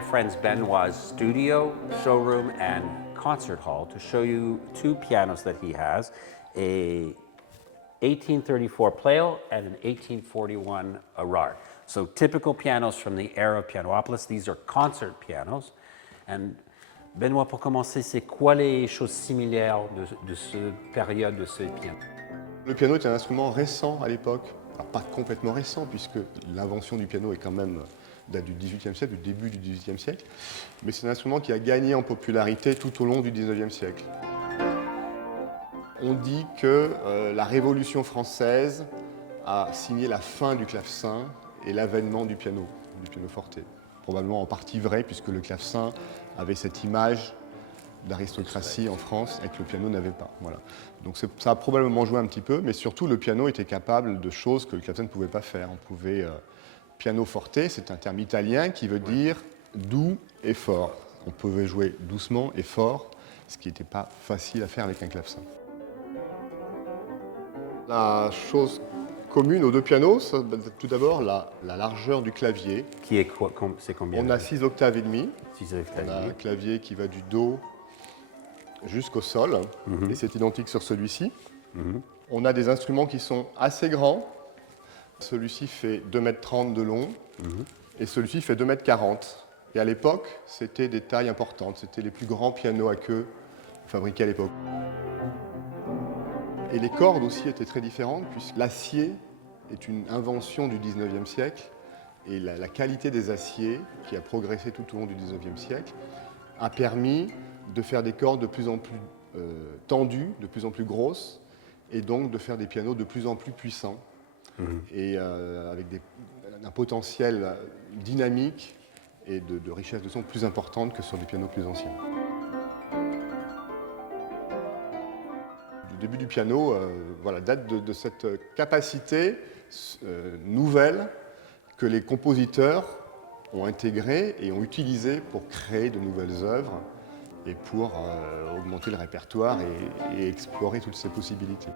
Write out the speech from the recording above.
my friend's Benoit's studio, showroom, and concert hall to show you two pianos that he has, a 1834 Pleyel and an 1841 Erard. So typical pianos from the era of Pianopolis. These are concert pianos. And Benoît, pour commencer, c'est quoi les choses similaires de cette période de ce piano? Le piano est un instrument récent à l'époque. Alors pas complètement récent, puisque l'invention du piano est quand même date du XVIIIe siècle, du début du XVIIIe siècle. Mais c'est un instrument qui a gagné en popularité tout au long du XIXe siècle. On dit que la Révolution française a signé la fin du clavecin et l'avènement du piano forte. Probablement en partie vrai, puisque le clavecin avait cette image d'aristocratie en France et que le piano n'avait pas. Voilà. Donc ça a probablement joué un petit peu, mais surtout le piano était capable de choses que le clavecin ne pouvait pas faire. On pouvait piano forte, c'est un terme italien qui veut dire doux et fort. On pouvait jouer doucement et fort, ce qui n'était pas facile à faire avec un clavecin. La chose commune aux deux pianos, c'est tout d'abord la largeur du clavier. Qui est quoi, c'est combien? On a 6 octaves et demi. 6 octaves. On a un clavier qui va du Do jusqu'au Sol, et c'est identique sur celui-ci. On a des instruments qui sont assez grands. Celui-ci fait 2,30 m de long, et celui-ci fait 2,40 m. Et à l'époque, c'était des tailles importantes. C'était les plus grands pianos à queue fabriqués à l'époque. Et les cordes aussi étaient très différentes, puisque l'acier est une invention du XIXe siècle, et la qualité des aciers, qui a progressé tout au long du XIXe siècle, a permis de faire des cordes de plus en plus tendues, de plus en plus grosses, et donc de faire des pianos de plus en plus puissants, et avec un potentiel dynamique et de richesse de son plus importante que sur des pianos plus anciens. Le début du piano date de cette capacité nouvelle que les compositeurs ont intégrée et ont utilisée pour créer de nouvelles œuvres et pour augmenter le répertoire et explorer toutes ces possibilités.